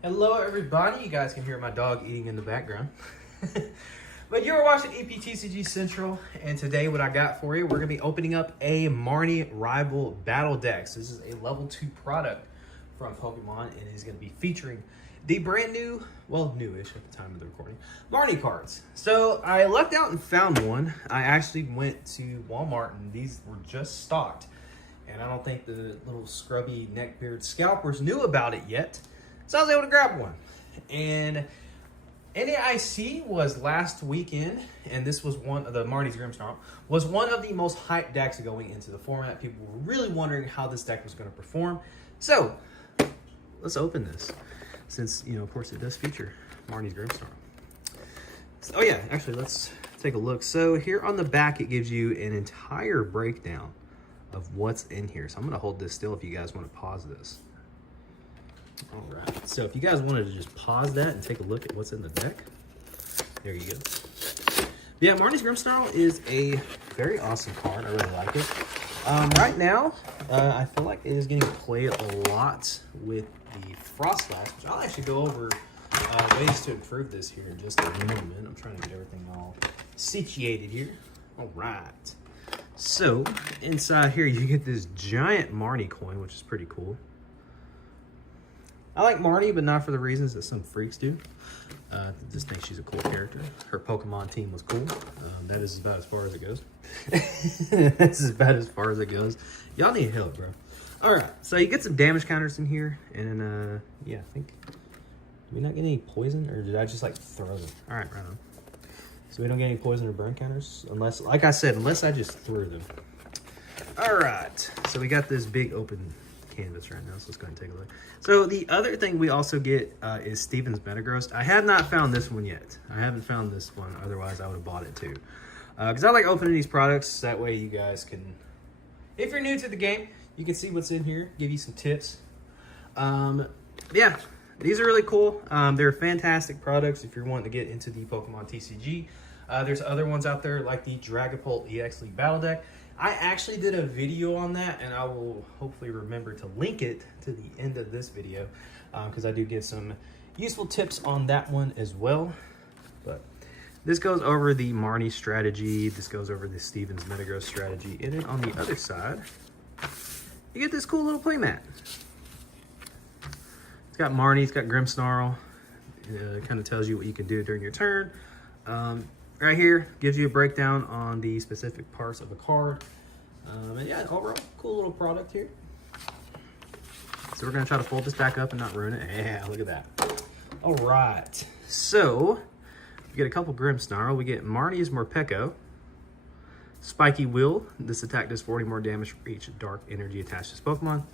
Hello everybody, you guys can hear my dog eating in the background. But you are watching TCG Central, and today what I got for you, we're going to be opening up a Marnie Rival Battle Decks. This is a level 2 product from Pokemon, and it is going to be featuring the brand new, well, newish at the time of the recording, Marnie cards. So I lucked out and found one. I actually went to Walmart, and these were just stocked. And I don't think the little scrubby neckbeard scalpers knew about it yet. So I was able to grab one. And NAIC was last weekend, and this was one of the Marnie's Grimmsnarl, was one of the most hyped decks going into the format. People were really wondering how this deck was going to perform. So let's open this, since, you know, of course it does feature Marnie's Grimmsnarl. Oh yeah, actually let's take a look. So here on the back, it gives you an entire breakdown of what's in here. So I'm going to hold this still if you guys want to pause this. All right, so if you guys wanted to just pause that and take a look at what's in the deck, there you go. Yeah, Marnie's Grimmsnarl is a very awesome card. I really like it. Right now, I feel like it is getting played a lot with the Frostlass, which I'll actually go over ways to improve this here in just a moment. I'm trying to get everything all situated here. All right. So inside here, you get this giant Marnie coin, which is pretty cool. I like Marnie, but not for the reasons that some freaks do. Just think she's a cool character. Her Pokemon team was cool. That is about as far as it goes. That's about as far as it goes. Y'all need help, bro. All right, so you get some damage counters in here, and then, yeah, I think, did we not get any poison, or did I just, like, throw them? All right, right on. So we don't get any poison or burn counters, unless, like I said, unless I just threw them. All right, so we got this big open canvas right now, so let's go ahead and take a look. So the other thing we also get is Steven's Metagross. I have not found this one yet. I haven't found this one, otherwise I would have bought it too. Because I like opening these products, that way you guys can, if you're new to the game, you can see what's in here, give you some tips. Yeah, these are really cool. They're fantastic products if you're wanting to get into the Pokemon TCG. There's other ones out there like the Dragapult EX League Battle Deck. I actually did a video on that, and I will hopefully remember to link it to the end of this video, because I do get some useful tips on that one as well. But this goes over the Marnie strategy. This goes over the Steven's Metagross strategy. And then on the other side, you get this cool little playmat. It's got Marnie, it's got Grimmsnarl. It kind of tells you what you can do during your turn. Right here gives you a breakdown on the specific parts of the card. And yeah, overall, cool little product here. So we're gonna try to fold this back up and not ruin it. Yeah, look at that. All right, so we get a couple Grimmsnarl. We get Marnie's Morpeko. Spiky Will. This attack does 40 more damage for each dark energy attached to this Pokemon,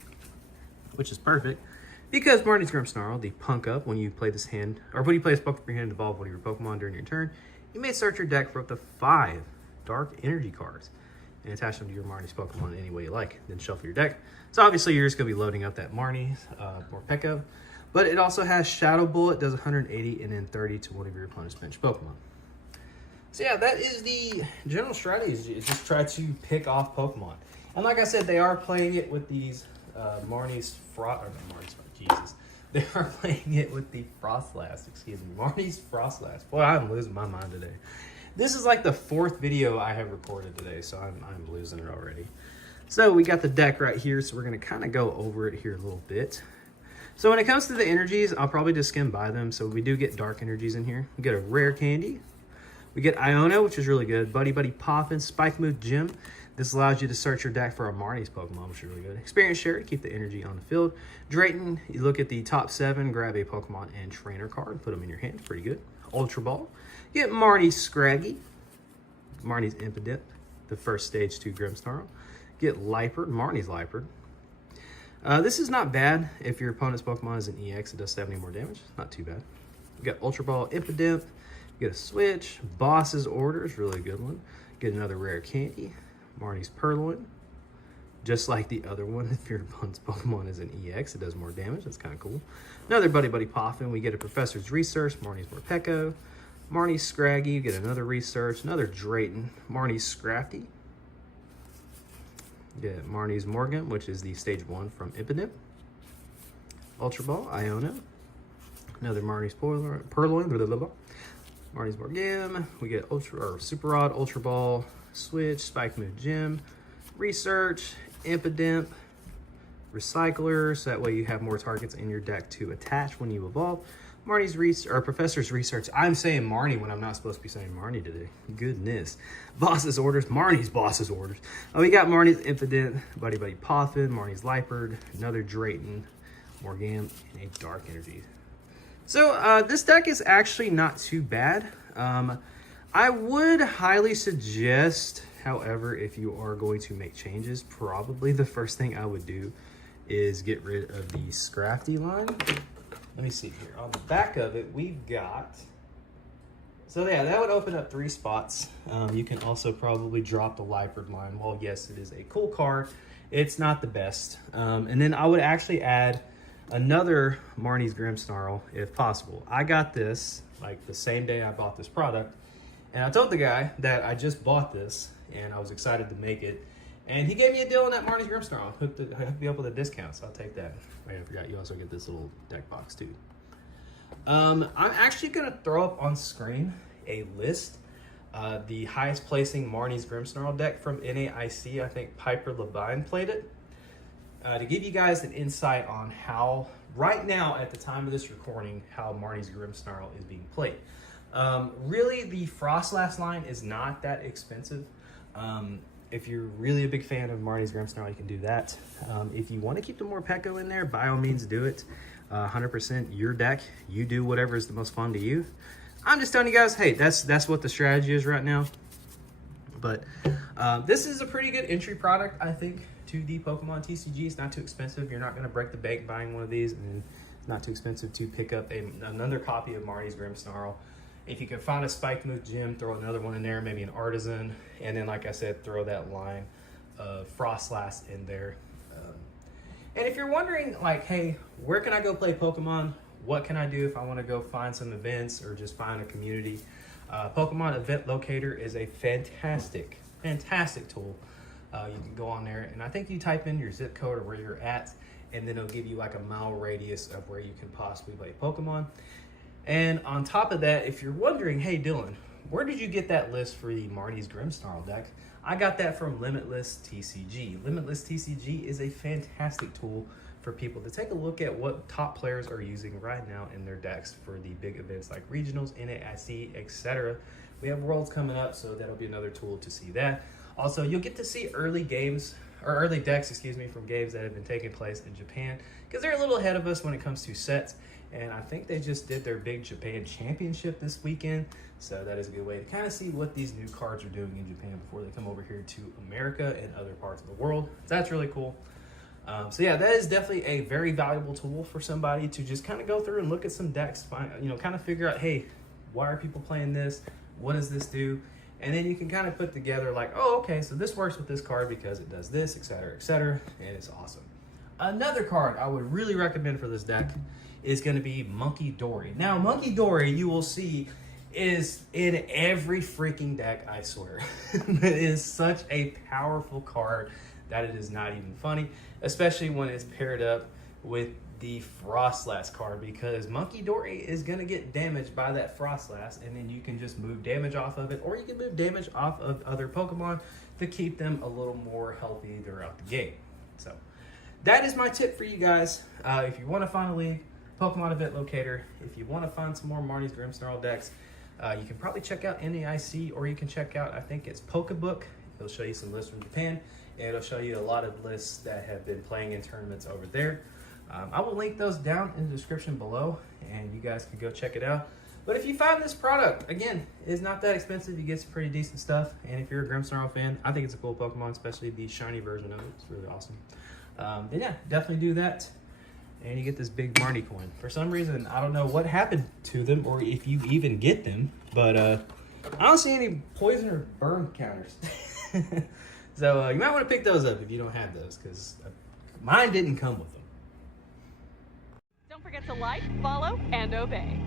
which is perfect because Marnie's Grimmsnarl, the punk up when you play this hand, or when you play this Pokemon from your hand, evolve one of your Pokemon during your turn. You may search your deck for up to 5 dark energy cards and attach them to your Marnie's Pokemon in any way you like. Then shuffle your deck. So obviously you're just going to be loading up that Marnie's Morpeko. But it also has Shadow Bullet, does 180 and then 30 to one of your opponent's bench Pokemon. So yeah, that is the general strategy, is just try to pick off Pokemon. And like I said, they are playing it with these Marnie's Jesus. They are playing it with the Frostlass, excuse me, Marnie's Frostlass. Boy, I'm losing my mind today. This is like the 4th video I have recorded today, so I'm losing it already. So we got the deck right here, so we're going to kind of go over it here a little bit. So when it comes to the energies, I'll probably just skim by them. So we do get dark energies in here. We get a rare candy. We get Iono, which is really good. Buddy Buddy Poffin, Spike Mood Gym. This allows you to search your deck for a Marnie's Pokemon, which is really good. Experience Share to keep the energy on the field. Drayton, you look at the top 7, grab a Pokemon and trainer card, put them in your hand. Pretty good. Ultra Ball. You get Marnie's Scraggy. Marnie's Impidimp, the first stage 2 Grimmsnarl. Get Liepard, Marnie's Liepard. This is not bad if your opponent's Pokemon is an EX. It does 70 more damage. Not too bad. You got Ultra Ball, Impidimp. You get a Switch. Boss's Order is really a good one. Get another rare candy. Marnie's Purloin. Just like the other one, if your opponent's Pokemon is an EX, it does more damage. That's kind of cool. Another Buddy Buddy Poffin. We get a Professor's Research. Marnie's Morpeko. Marnie's Scraggy. You get another Research. Another Drayton. Marnie's Scrafty. You get Marnie's Morgan, which is the stage 1 from Impidimp. Ultra Ball, Iono. Another Marnie's Purloin, blah, blah, blah, blah. Marnie's Board Game. We get Ultra or Super Rod, Ultra Ball, Switch, Spike Move Gem, Research, Impidimp, Recycler, so that way you have more targets in your deck to attach when you evolve. Marnie's Research, or Professor's Research. I'm saying Marnie when I'm not supposed to be saying Marnie today. Goodness. Boss's Orders, Marnie's Boss's Orders. Oh, we got Marnie's Impidimp, Buddy Buddy Poffin, Marnie's Lipard, another Drayton, Morgam, and a Dark Energy. So this deck is actually not too bad. I would highly suggest, however, if you are going to make changes, probably the first thing I would do is get rid of the Scrafty line. Let me see here. On the back of it, we've got... So yeah, that would open up 3 spots. You can also probably drop the Lipard line. Well, yes, it is a cool card. It's not the best. And then I would actually add another Marnie's Grimmsnarl if possible. I got this like the same day I bought this product. And I told the guy that I just bought this and I was excited to make it. And he gave me a deal on that Marnie's Grimmsnarl. Hooked me up with a discount, so I'll take that. I forgot you also get this little deck box too. I'm actually gonna throw up on screen a list. The highest placing Marnie's Grimmsnarl deck from NAIC, I think Piper Levine played it. To give you guys an insight on how, right now at the time of this recording, how Marnie's Grimmsnarl is being played. Really, the Frostlass line is not that expensive. If you're really a big fan of Marnie's Grimmsnarl, you can do that. If you want to keep the Morpeko in there, by all means do it. 100% your deck. You do whatever is the most fun to you. I'm just telling you guys, hey, that's what the strategy is right now. But this is a pretty good entry product, I think, to the Pokemon TCG. It's not too expensive. You're not going to break the bank buying one of these, and it's not too expensive to pick up another copy of Marnie's Grimmsnarl. If you can find a Spike Move Gem, throw another one in there, maybe an Artisan, and then, like I said, throw that line of Frostlass in there. And if you're wondering, like, hey, where can I go play Pokemon? What can I do if I want to go find some events or just find a community? Pokemon Event Locator is a fantastic tool. You can go on there, and I think you type in your zip code or where you're at, and then it'll give you like a mile radius of where you can possibly play Pokemon. And on top of that, if you're wondering, hey Dylan, where did you get that list for the Marnie's Grimmsnarl deck? I got that from Limitless TCG. Limitless TCG is a fantastic tool for people to take a look at what top players are using right now in their decks for the big events like regionals, NAIC, etc. We have Worlds coming up, so that'll be another tool to see that. Also, you'll get to see early games, or early decks, excuse me, from games that have been taking place in Japan, because they're a little ahead of us when it comes to sets. And I think they just did their big Japan championship this weekend. So that is a good way to kind of see what these new cards are doing in Japan before they come over here to America and other parts of the world. So that's really cool. So yeah, that is definitely a very valuable tool for somebody to just kind of go through and look at some decks, find, kind of figure out, hey, why are people playing this? What does this do? And then you can kind of put together like, oh, okay, so this works with this card because it does this, etc., and it's awesome. Another card I would really recommend for this deck is going to be Monkey Dory. Now, Monkey Dory, you will see, is in every freaking deck, I swear. It is such a powerful card that it is not even funny, especially when it's paired up with the Frostlass card, because Monkey Dory is going to get damaged by that Frostlass, and then you can just move damage off of it, or you can move damage off of other Pokemon to keep them a little more healthy throughout the game. So that is my tip for you guys. If you want to find a league, Pokemon Event Locator. If you want to find some more Marnie's Grimmsnarl decks, you can probably check out NAIC, or you can check out, I think it's Pokebook. It'll show you some lists from Japan, and it'll show you a lot of lists that have been playing in tournaments over there. I will link those down in the description below, and you guys can go check it out. But if you find this product, again, it's not that expensive. You get some pretty decent stuff, and if you're a Grimmsnarl fan, I think it's a cool Pokemon, especially the shiny version of it. It's really awesome. Then yeah, definitely do that. And you get this big Marnie coin. For some reason, I don't know what happened to them, or if you even get them, but I don't see any poison or burn counters. So you might want to pick those up if you don't have those, because mine didn't come with them. Don't forget to like, follow, and obey.